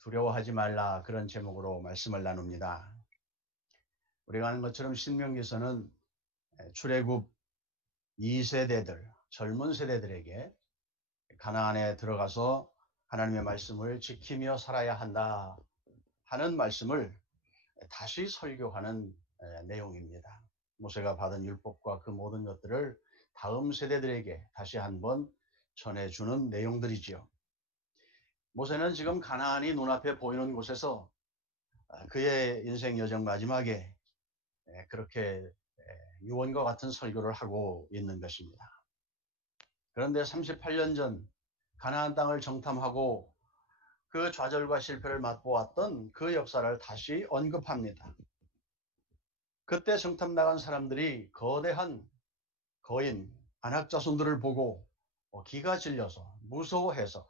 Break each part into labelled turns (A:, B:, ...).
A: 두려워하지 말라 그런 제목으로 말씀을 나눕니다. 우리가 아는 것처럼 신명기서는 출애굽 2세대들, 젊은 세대들에게 가나안에 들어가서 하나님의 말씀을 지키며 살아야 한다 하는 말씀을 다시 설교하는 내용입니다. 모세가 받은 율법과 그 모든 것들을 다음 세대들에게 다시 한번 전해주는 내용들이지요. 모세는 지금 가나안이 눈앞에 보이는 곳에서 그의 인생 여정 마지막에 그렇게 유언과 같은 설교를 하고 있는 것입니다. 그런데 38년 전 가나안 땅을 정탐하고 그 좌절과 실패를 맛보았던 그 역사를 다시 언급합니다. 그때 정탐 나간 사람들이 거대한 거인, 안악자손들을 보고 기가 질려서 무서워해서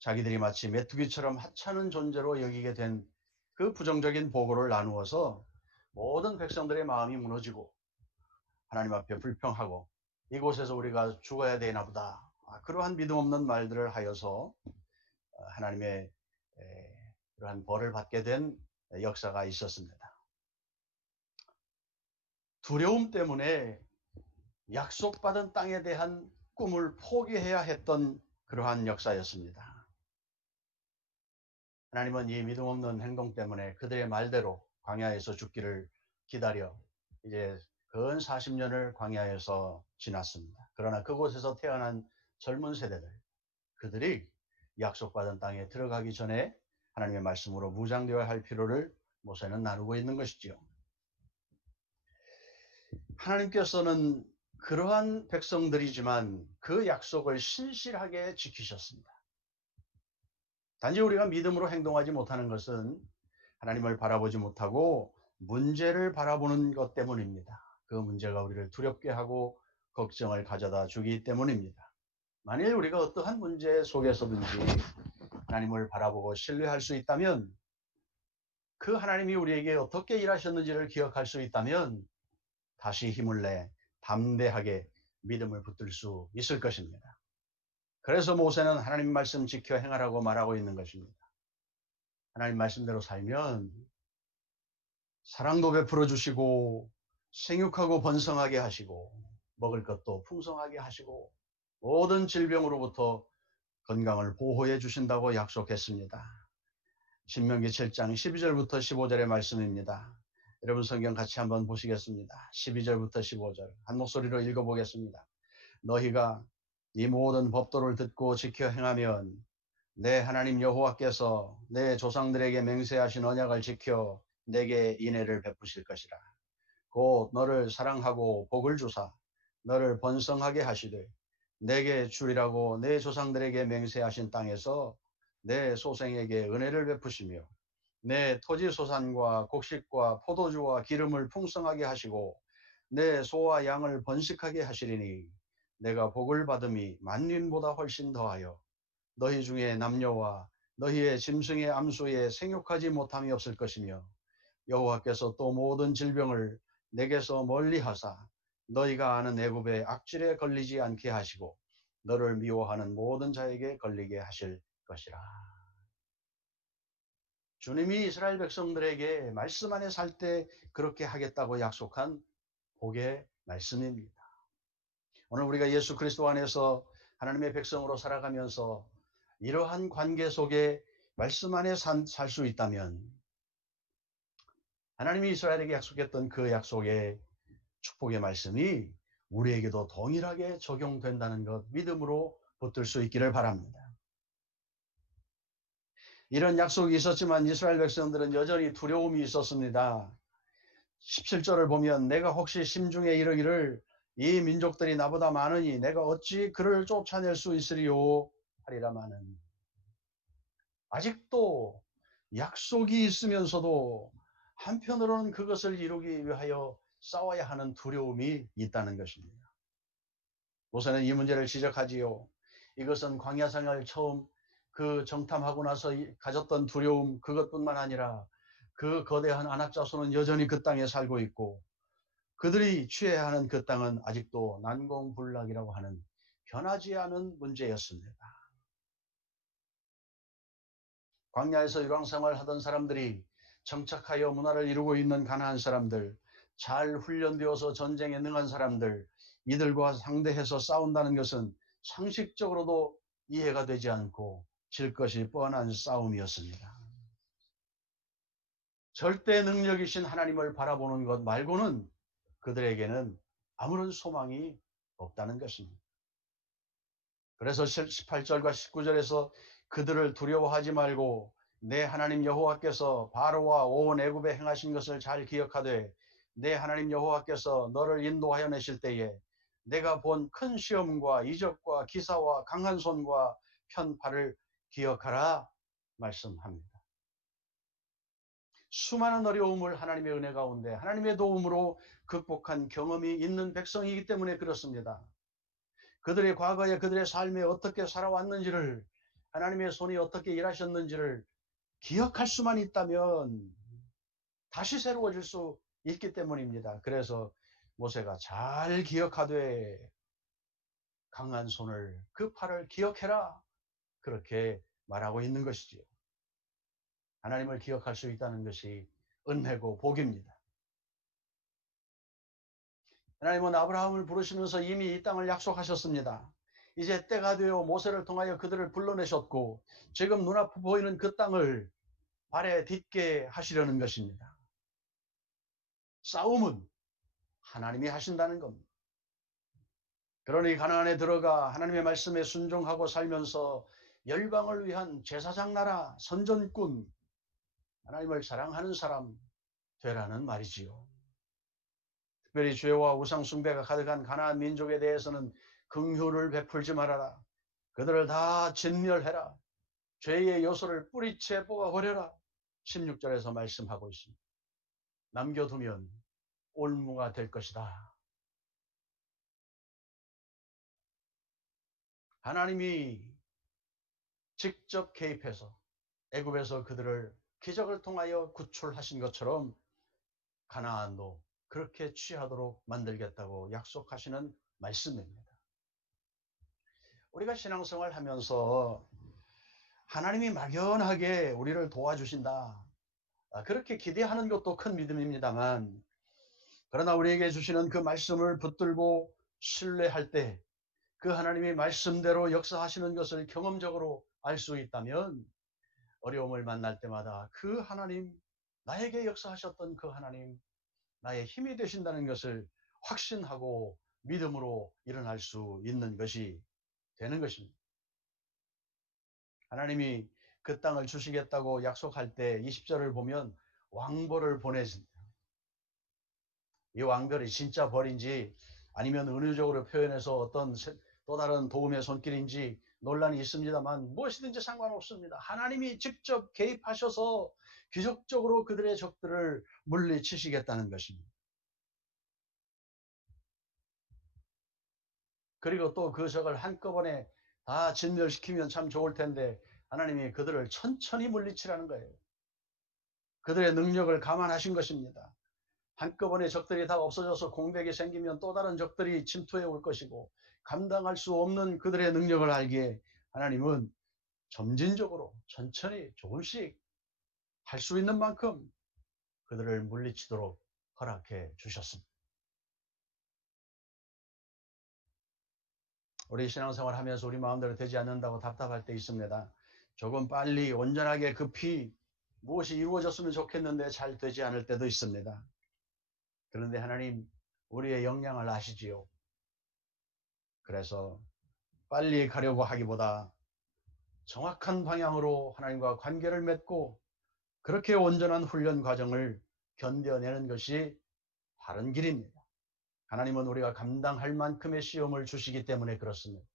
A: 자기들이 마치 메뚜기처럼 하찮은 존재로 여기게 된 그 부정적인 보고를 나누어서 모든 백성들의 마음이 무너지고 하나님 앞에 불평하고 이곳에서 우리가 죽어야 되나 보다. 아, 그러한 믿음 없는 말들을 하여서 어, 하나님의 그러한 벌을 받게 된 역사가 있었습니다. 두려움 때문에 약속받은 땅에 대한 꿈을 포기해야 했던 그러한 역사였습니다. 하나님은 이 믿음 없는 행동 때문에 그들의 말대로 광야에서 죽기를 기다려 이제 근 40년을 광야에서 지났습니다. 그러나 그곳에서 태어난 젊은 세대들, 그들이 약속받은 땅에 들어가기 전에 하나님의 말씀으로 무장되어야 할 필요를 모세는 나누고 있는 것이지요. 하나님께서는 그러한 백성들이지만 그 약속을 신실하게 지키셨습니다. 단지 우리가 믿음으로 행동하지 못하는 것은 하나님을 바라보지 못하고 문제를 바라보는 것 때문입니다. 그 문제가 우리를 두렵게 하고 걱정을 가져다 주기 때문입니다. 만일 우리가 어떠한 문제 속에서든지 하나님을 바라보고 신뢰할 수 있다면 그 하나님이 우리에게 어떻게 일하셨는지를 기억할 수 있다면 다시 힘을 내 담대하게 믿음을 붙들 수 있을 것입니다. 그래서 모세는 하나님 말씀 지켜 행하라고 말하고 있는 것입니다. 하나님 말씀대로 살면 사랑도 베풀어 주시고 생육하고 번성하게 하시고 먹을 것도 풍성하게 하시고 모든 질병으로부터 건강을 보호해 주신다고 약속했습니다. 신명기 7장 12절부터 15절의 말씀입니다. 여러분 성경 같이 한번 보시겠습니다. 12절부터 15절 한 목소리로 읽어보겠습니다. 너희가 이 모든 법도를 듣고 지켜 행하면 내 하나님 여호와께서 내 조상들에게 맹세하신 언약을 지켜 내게 인애를 베푸실 것이라. 곧 너를 사랑하고 복을 주사 너를 번성하게 하시되 내게 주리라고 내 조상들에게 맹세하신 땅에서 내 소생에게 은혜를 베푸시며 내 토지 소산과 곡식과 포도주와 기름을 풍성하게 하시고 내 소와 양을 번식하게 하시리니 내가 복을 받음이 만민보다 훨씬 더하여 너희 중에 남녀와 너희의 짐승의 암소에 생육하지 못함이 없을 것이며 여호와께서 또 모든 질병을 내게서 멀리 하사 너희가 아는 애굽의 악질에 걸리지 않게 하시고 너를 미워하는 모든 자에게 걸리게 하실 것이라. 주님이 이스라엘 백성들에게 말씀 안에 살 때 그렇게 하겠다고 약속한 복의 말씀입니다. 오늘 우리가 예수 그리스도 안에서 하나님의 백성으로 살아가면서 이러한 관계 속에 말씀 안에 살 수 있다면 하나님이 이스라엘에게 약속했던 그 약속의 축복의 말씀이 우리에게도 동일하게 적용된다는 것 믿음으로 붙들 수 있기를 바랍니다. 이런 약속이 있었지만 이스라엘 백성들은 여전히 두려움이 있었습니다. 17절을 보면 내가 혹시 심중에 이르기를 이 민족들이 나보다 많으니 내가 어찌 그를 쫓아낼 수 있으리요 하리라마는 아직도 약속이 있으면서도 한편으로는 그것을 이루기 위하여 싸워야 하는 두려움이 있다는 것입니다. 모세는 이 문제를 지적하지요. 이것은 광야생활 처음 그 정탐하고 나서 가졌던 두려움 그것뿐만 아니라 그 거대한 안악자손은 여전히 그 땅에 살고 있고 그들이 취해야 하는 그 땅은 아직도 난공불락이라고 하는 변하지 않은 문제였습니다. 광야에서 유랑생활 하던 사람들이 정착하여 문화를 이루고 있는 가나안 사람들, 잘 훈련되어서 전쟁에 능한 사람들, 이들과 상대해서 싸운다는 것은 상식적으로도 이해가 되지 않고 질 것이 뻔한 싸움이었습니다. 절대 능력이신 하나님을 바라보는 것 말고는 그들에게는 아무런 소망이 없다는 것입니다. 그래서 18절과 19절에서 그들을 두려워하지 말고 내 하나님 여호와께서 바로와 온 애굽에 행하신 것을 잘 기억하되 내 하나님 여호와께서 너를 인도하여 내실 때에 내가 본 큰 시험과 이적과 기사와 강한 손과 편팔을 기억하라 말씀합니다. 수많은 어려움을 하나님의 은혜 가운데 하나님의 도움으로 극복한 경험이 있는 백성이기 때문에 그렇습니다. 그들의 과거에 그들의 삶에 어떻게 살아왔는지를 하나님의 손이 어떻게 일하셨는지를 기억할 수만 있다면 다시 새로워질 수 있기 때문입니다. 그래서 모세가 잘 기억하되 강한 손을 그 팔을 기억해라 그렇게 말하고 있는 것이지요. 하나님을 기억할 수 있다는 것이 은혜고 복입니다. 하나님은 아브라함을 부르시면서 이미 이 땅을 약속하셨습니다. 이제 때가 되어 모세를 통하여 그들을 불러내셨고 지금 눈앞에 보이는 그 땅을 발에 딛게 하시려는 것입니다. 싸움은 하나님이 하신다는 겁니다. 그러니 가나안에 들어가 하나님의 말씀에 순종하고 살면서 열방을 위한 제사장 나라 선전꾼 하나님을 사랑하는 사람 되라는 말이지요. 특별히 죄와 우상 숭배가 가득한 가나안 민족에 대해서는 긍휼을 베풀지 말아라. 그들을 다 진멸해라. 죄의 요소를 뿌리채 뽑아 버려라. 16절에서 말씀하고 있습니다. 남겨두면 올무가 될 것이다. 하나님이 직접 개입해서 애굽에서 그들을 기적을 통하여 구출하신 것처럼 가나안도 그렇게 취하도록 만들겠다고 약속하시는 말씀입니다. 우리가 신앙생활 하면서 하나님이 막연하게 우리를 도와주신다. 아, 그렇게 기대하는 것도 큰 믿음입니다만, 그러나 우리에게 주시는 그 말씀을 붙들고 신뢰할 때, 그 하나님의 말씀대로 역사하시는 것을 경험적으로 알 수 있다면, 어려움을 만날 때마다 그 하나님, 나에게 역사하셨던 그 하나님, 나의 힘이 되신다는 것을 확신하고 믿음으로 일어날 수 있는 것이 되는 것입니다. 하나님이 그 땅을 주시겠다고 약속할 때 20절을 보면 왕벌을 보내신다. 이 왕벌이 진짜 벌인지 아니면 은유적으로 표현해서 어떤 또 다른 도움의 손길인지 논란이 있습니다만 무엇이든지 상관없습니다. 하나님이 직접 개입하셔서 기적적으로 그들의 적들을 물리치시겠다는 것입니다. 그리고 또 그 적을 한꺼번에 다 진멸시키면 참 좋을 텐데 하나님이 그들을 천천히 물리치라는 거예요. 그들의 능력을 감안하신 것입니다. 한꺼번에 적들이 다 없어져서 공백이 생기면 또 다른 적들이 침투해 올 것이고 감당할 수 없는 그들의 능력을 알기에 하나님은 점진적으로 천천히 조금씩 할 수 있는 만큼 그들을 물리치도록 허락해 주셨습니다. 우리 신앙생활 하면서 우리 마음대로 되지 않는다고 답답할 때 있습니다. 조금 빨리 온전하게 급히 무엇이 이루어졌으면 좋겠는데 잘 되지 않을 때도 있습니다. 그런데 하나님 우리의 역량을 아시지요. 그래서 빨리 가려고 하기보다 정확한 방향으로 하나님과 관계를 맺고 그렇게 온전한 훈련 과정을 견뎌내는 것이 바른 길입니다. 하나님은 우리가 감당할 만큼의 시험을 주시기 때문에 그렇습니다.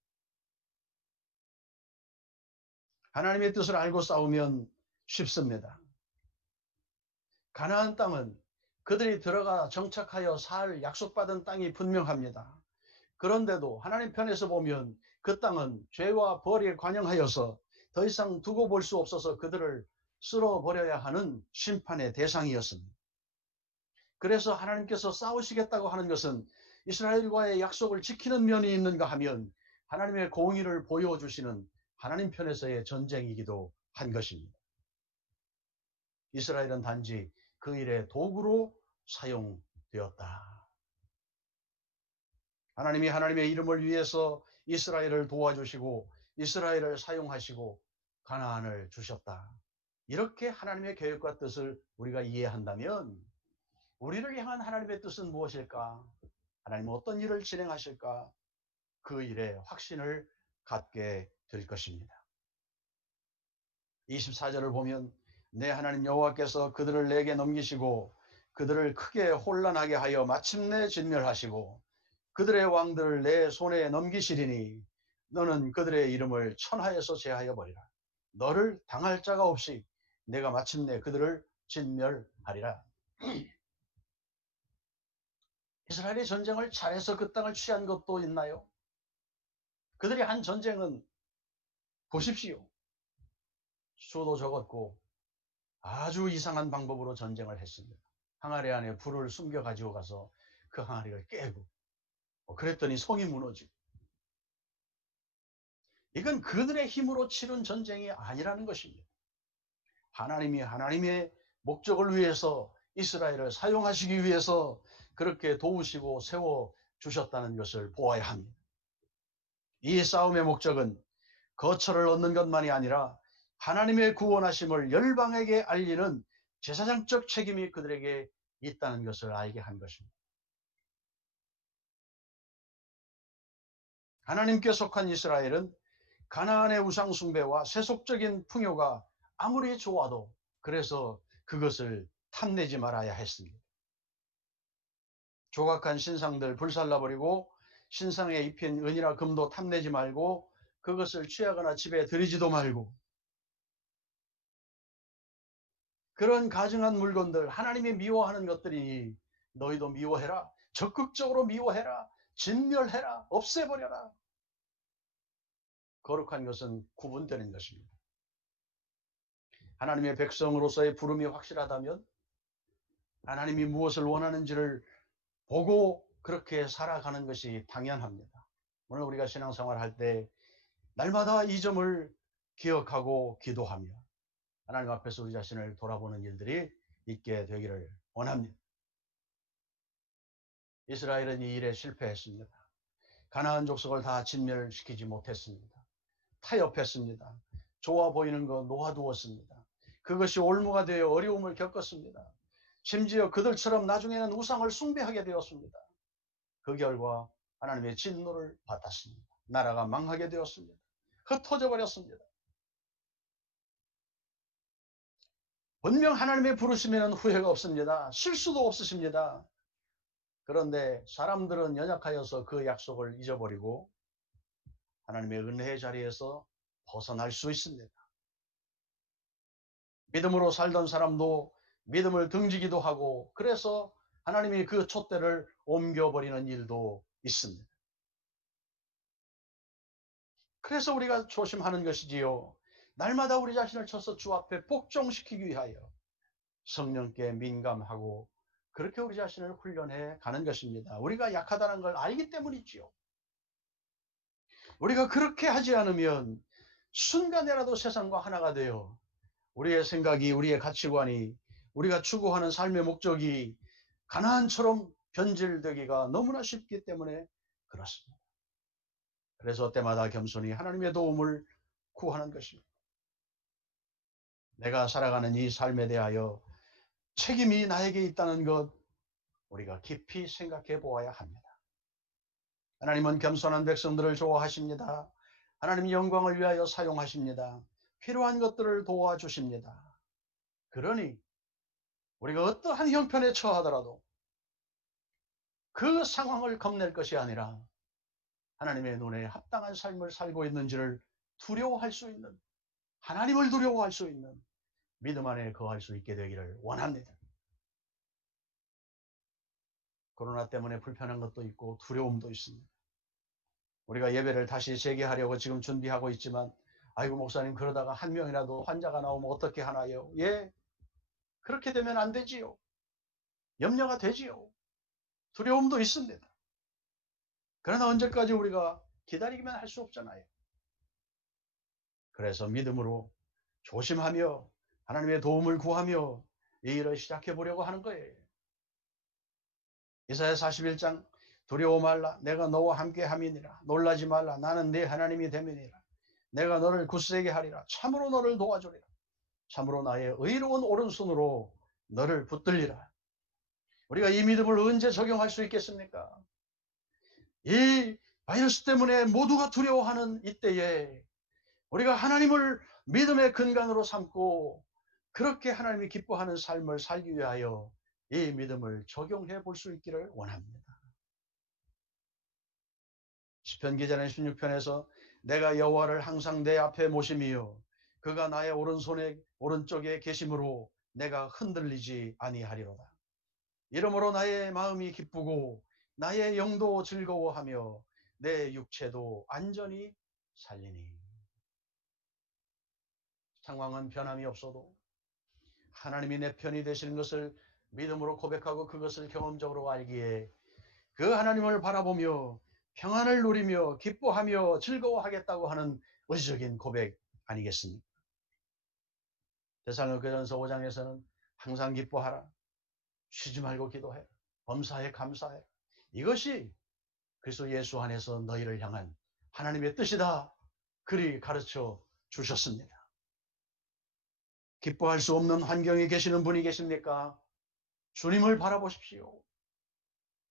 A: 하나님의 뜻을 알고 싸우면 쉽습니다. 가나안 땅은 그들이 들어가 정착하여 살 약속받은 땅이 분명합니다. 그런데도 하나님 편에서 보면 그 땅은 죄와 벌에 관영하여서 더 이상 두고 볼 수 없어서 그들을 쓸어버려야 하는 심판의 대상이었습니다. 그래서 하나님께서 싸우시겠다고 하는 것은 이스라엘과의 약속을 지키는 면이 있는가 하면 하나님의 공의를 보여주시는 하나님 편에서의 전쟁이기도 한 것입니다. 이스라엘은 단지 그 일의 도구로 사용되었다. 하나님이 하나님의 이름을 위해서 이스라엘을 도와주시고 이스라엘을 사용하시고 가나안을 주셨다. 이렇게 하나님의 계획과 뜻을 우리가 이해한다면 우리를 향한 하나님의 뜻은 무엇일까? 하나님은 어떤 일을 진행하실까? 그 일에 확신을 갖게 될 것입니다. 24절을 보면 내 하나님 여호와께서 그들을 내게 넘기시고 그들을 크게 혼란하게 하여 마침내 진멸하시고 그들의 왕들을 내 손에 넘기시리니 너는 그들의 이름을 천하에서 제하여 버리라. 너를 당할 자가 없이 내가 마침내 그들을 진멸하리라. 이스라엘이 전쟁을 잘해서 그 땅을 취한 것도 있나요? 그들이 한 전쟁은 보십시오. 수도 적었고 아주 이상한 방법으로 전쟁을 했습니다. 항아리 안에 불을 숨겨 가지고 가서 그 항아리를 깨고 뭐 그랬더니 성이 무너지고 이건 그들의 힘으로 치른 전쟁이 아니라는 것입니다. 하나님이 하나님의 목적을 위해서 이스라엘을 사용하시기 위해서 그렇게 도우시고 세워 주셨다는 것을 보아야 합니다. 이 싸움의 목적은 거처를 얻는 것만이 아니라 하나님의 구원하심을 열방에게 알리는 제사장적 책임이 그들에게 있다는 것을 알게 한 것입니다. 하나님께 속한 이스라엘은 가나안의 우상 숭배와 세속적인 풍요가 아무리 좋아도 그래서 그것을 탐내지 말아야 했습니다. 조각한 신상들 불살라버리고 신상에 입힌 은이나 금도 탐내지 말고 그것을 취하거나 집에 들이지도 말고 그런 가증한 물건들 하나님이 미워하는 것들이 너희도 미워해라 적극적으로 미워해라 진멸해라 없애버려라 거룩한 것은 구분되는 것입니다. 하나님의 백성으로서의 부름이 확실하다면 하나님이 무엇을 원하는지를 보고 그렇게 살아가는 것이 당연합니다. 오늘 우리가 신앙생활 할 때 날마다 이 점을 기억하고 기도하며 하나님 앞에서 우리 자신을 돌아보는 일들이 있게 되기를 원합니다. 이스라엘은 이 일에 실패했습니다. 가나안 족속을 다 진멸시키지 못했습니다. 타협했습니다. 좋아 보이는 거 놓아두었습니다. 그것이 올무가 되어 어려움을 겪었습니다. 심지어 그들처럼 나중에는 우상을 숭배하게 되었습니다. 그 결과 하나님의 진노를 받았습니다. 나라가 망하게 되었습니다. 흩어져 버렸습니다. 분명 하나님의 부르심에는 후회가 없습니다. 실수도 없으십니다. 그런데 사람들은 연약하여서 그 약속을 잊어버리고 하나님의 은혜의 자리에서 벗어날 수 있습니다. 믿음으로 살던 사람도 믿음을 등지기도 하고 그래서 하나님이 그 촛대를 옮겨버리는 일도 있습니다. 그래서 우리가 조심하는 것이지요. 날마다 우리 자신을 쳐서 주 앞에 복종시키기 위하여 성령께 민감하고 그렇게 우리 자신을 훈련해 가는 것입니다. 우리가 약하다는 걸 알기 때문이지요. 우리가 그렇게 하지 않으면 순간에라도 세상과 하나가 되어 우리의 생각이, 우리의 가치관이, 우리가 추구하는 삶의 목적이 가나안처럼 변질되기가 너무나 쉽기 때문에 그렇습니다. 그래서 때마다 겸손히 하나님의 도움을 구하는 것입니다. 내가 살아가는 이 삶에 대하여 책임이 나에게 있다는 것 우리가 깊이 생각해 보아야 합니다. 하나님은 겸손한 백성들을 좋아하십니다. 하나님 영광을 위하여 사용하십니다. 필요한 것들을 도와주십니다. 그러니 우리가 어떠한 형편에 처하더라도 그 상황을 겁낼 것이 아니라 하나님의 눈에 합당한 삶을 살고 있는지를 두려워할 수 있는 하나님을 두려워할 수 있는 믿음 안에 거할 수 있게 되기를 원합니다. 코로나 때문에 불편한 것도 있고 두려움도 있습니다. 우리가 예배를 다시 재개하려고 지금 준비하고 있지만 아이고 목사님 그러다가 한 명이라도 환자가 나오면 어떻게 하나요? 예. 그렇게 되면 안 되지요. 염려가 되지요. 두려움도 있습니다. 그러나 언제까지 우리가 기다리기만 할 수 없잖아요. 그래서 믿음으로 조심하며 하나님의 도움을 구하며 이 일을 시작해 보려고 하는 거예요. 이사야 41장 두려워 말라. 내가 너와 함께 함이니라. 놀라지 말라. 나는 네 하나님이 됨이니라. 내가 너를 굳세게 하리라. 참으로 너를 도와주리라. 참으로 나의 의로운 오른손으로 너를 붙들리라. 우리가 이 믿음을 언제 적용할 수 있겠습니까? 이 바이러스 때문에 모두가 두려워하는 이때에 우리가 하나님을 믿음의 근간으로 삼고 그렇게 하나님이 기뻐하는 삶을 살기 위하여 이 믿음을 적용해 볼 수 있기를 원합니다. 시편 기자는 16편에서 내가 여호와를 항상 내 앞에 모심이요 그가 나의 오른손에 오른쪽에 계심으로 내가 흔들리지 아니하리로다. 이러므로 나의 마음이 기쁘고 나의 영도 즐거워하며 내 육체도 안전히 살리니. 상황은 변함이 없어도 하나님이 내 편이 되시는 것을 믿음으로 고백하고 그것을 경험적으로 알기에 그 하나님을 바라보며 평안을 누리며 기뻐하며 즐거워하겠다고 하는 의지적인 고백 아니겠습니까? 대살로교전서 5장에서는 항상 기뻐하라. 쉬지 말고 기도해. 범사에 감사해. 이것이 그리스도 예수 안에서 너희를 향한 하나님의 뜻이다. 그리 가르쳐 주셨습니다. 기뻐할 수 없는 환경에 계시는 분이 계십니까? 주님을 바라보십시오.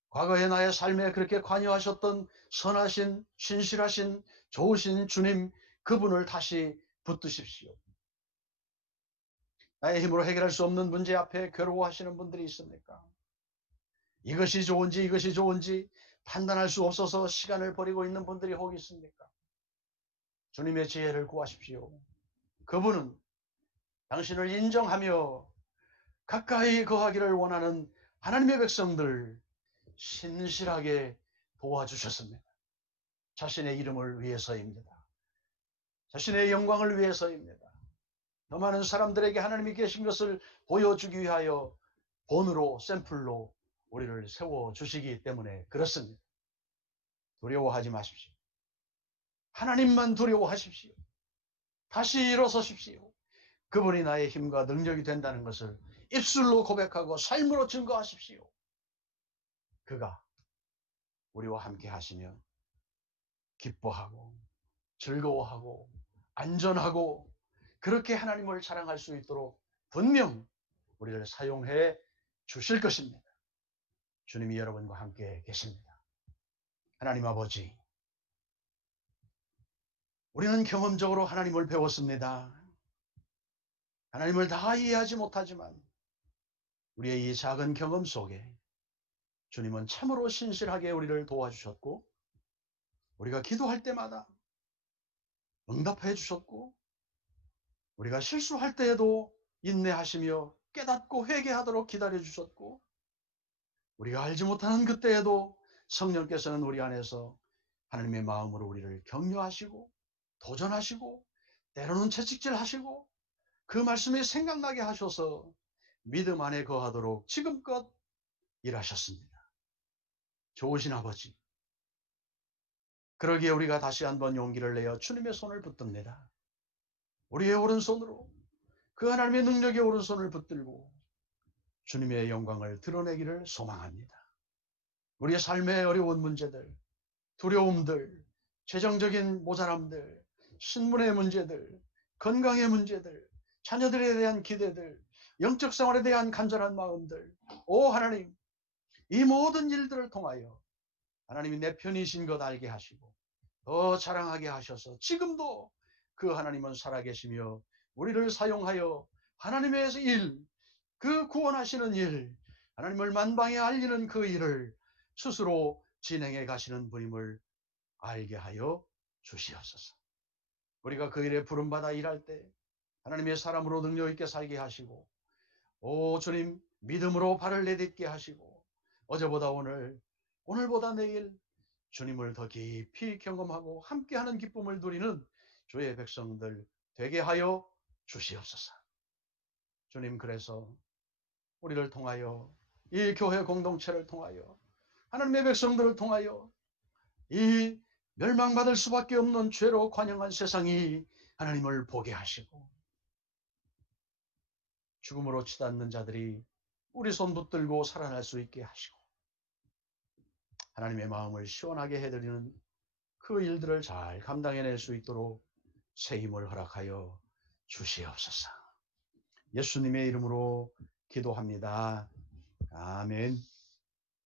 A: 과거의 나의 삶에 그렇게 관여하셨던 선하신, 신실하신, 좋으신 주님, 그분을 다시 붙드십시오. 나의 힘으로 해결할 수 없는 문제 앞에 괴로워하시는 분들이 있습니까? 이것이 좋은지 이것이 좋은지 판단할 수 없어서 시간을 버리고 있는 분들이 혹 있습니까? 주님의 지혜를 구하십시오. 그분은 당신을 인정하며 가까이 거하기를 원하는 하나님의 백성들 신실하게 도와주셨습니다. 자신의 이름을 위해서입니다. 자신의 영광을 위해서입니다. 더 많은 사람들에게 하나님이 계신 것을 보여주기 위하여 본으로 샘플로 우리를 세워주시기 때문에 그렇습니다. 두려워하지 마십시오. 하나님만 두려워하십시오. 다시 일어서십시오. 그분이 나의 힘과 능력이 된다는 것을 입술로 고백하고 삶으로 증거하십시오. 그가 우리와 함께 하시며 기뻐하고 즐거워하고 안전하고 그렇게 하나님을 자랑할 수 있도록 분명 우리를 사용해 주실 것입니다. 주님이 여러분과 함께 계십니다. 하나님 아버지, 우리는 경험적으로 하나님을 배웠습니다. 하나님을 다 이해하지 못하지만 우리의 이 작은 경험 속에 주님은 참으로 신실하게 우리를 도와주셨고 우리가 기도할 때마다 응답해 주셨고 우리가 실수할 때에도 인내하시며 깨닫고 회개하도록 기다려 주셨고 우리가 알지 못하는 그때에도 성령께서는 우리 안에서 하나님의 마음으로 우리를 격려하시고 도전하시고 때로는 채찍질 하시고 그 말씀이 생각나게 하셔서 믿음 안에 거하도록 지금껏 일하셨습니다. 좋으신 아버지. 그러기에 우리가 다시 한번 용기를 내어 주님의 손을 붙듭니다. 우리의 오른손으로 그 하나님의 능력의 오른손을 붙들고 주님의 영광을 드러내기를 소망합니다. 우리의 삶의 어려운 문제들, 두려움들, 재정적인 모자람들, 신문의 문제들, 건강의 문제들, 자녀들에 대한 기대들, 영적 생활에 대한 간절한 마음들, 오 하나님, 이 모든 일들을 통하여 하나님이 내 편이신 것 알게 하시고 더 자랑하게 하셔서 지금도 그 하나님은 살아계시며 우리를 사용하여 하나님의 일, 그 구원하시는 일, 하나님을 만방에 알리는 그 일을 스스로 진행해 가시는 분임을 알게 하여 주시옵소서. 우리가 그 일에 부름받아 일할 때 하나님의 사람으로 능력 있게 살게 하시고 오 주님 믿음으로 발을 내딛게 하시고 어제보다 오늘 오늘보다 내일 주님을 더 깊이 경험하고 함께하는 기쁨을 누리는 주의 백성들 되게 하여 주시옵소서. 주님 그래서 우리를 통하여 이 교회 공동체를 통하여 하나님의 백성들을 통하여 이 멸망받을 수밖에 없는 죄로 관영한 세상이 하나님을 보게 하시고 죽음으로 치닫는 자들이 우리 손 붙들고 살아날 수 있게 하시고 하나님의 마음을 시원하게 해드리는 그 일들을 잘 감당해낼 수 있도록 새 힘을 허락하여 주시옵소서. 예수님의 이름으로 기도합니다. 아멘.